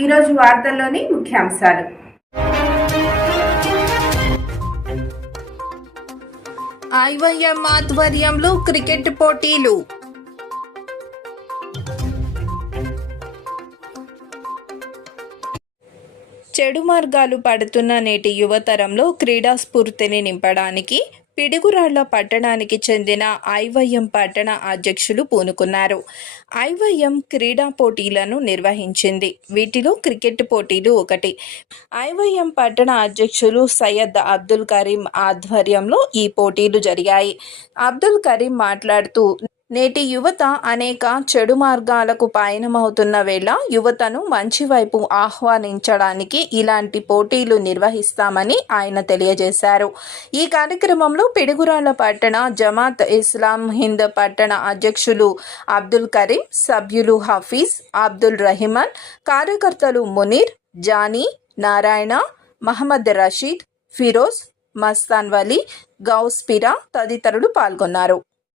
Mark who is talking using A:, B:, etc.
A: ఈరోజు వార్తల్లోని ముఖ్యాంశాలు.
B: ఐవైఎం ఆధ్వర్యంలో క్రికెట్ పోటీలు. చెడు మార్గాలు పడుతున్న నేటి యువతరంలో క్రీడా స్ఫూర్తిని నింపడానికి పిడుగురాళ్ళ పట్టణానికి చెందిన ఐవైఎం పట్టణ అధ్యక్షులు పూనుకున్నారు. ఐవైఎం క్రీడా పోటీలను నిర్వహించింది. వీటిలో క్రికెట్ పోటీలు ఒకటి. ఐవైఎం పట్టణ అధ్యక్షులు సయ్యద్ అబ్దుల్ కరీం ఆధ్వర్యంలో ఈ పోటీలు జరిగాయి. అబ్దుల్ కరీం మాట్లాడుతూ నేటి యువత అనేక చెడు మార్గాలకు పయనమవుతున్న వేళ యువతను మంచి వైపు ఆహ్వానించడానికి ఇలాంటి పోటీలు నిర్వహిస్తామని ఆయన తెలియజేశారు. ఈ కార్యక్రమంలో పిడుగురాళ్ళ పట్టణ జమాత్ ఇస్లాం హింద్ పట్టణ అధ్యక్షులు అబ్దుల్ కరీం సభ్యులు హఫీజ్ అబ్దుల్ రహిమాన్ కార్యకర్తలు మునీర్ జానీ నారాయణ మహమ్మద్ రషీద్ ఫిరోజ్ మస్తాన్ వలీ గౌస్పిరా తదితరులు పాల్గొన్నారు.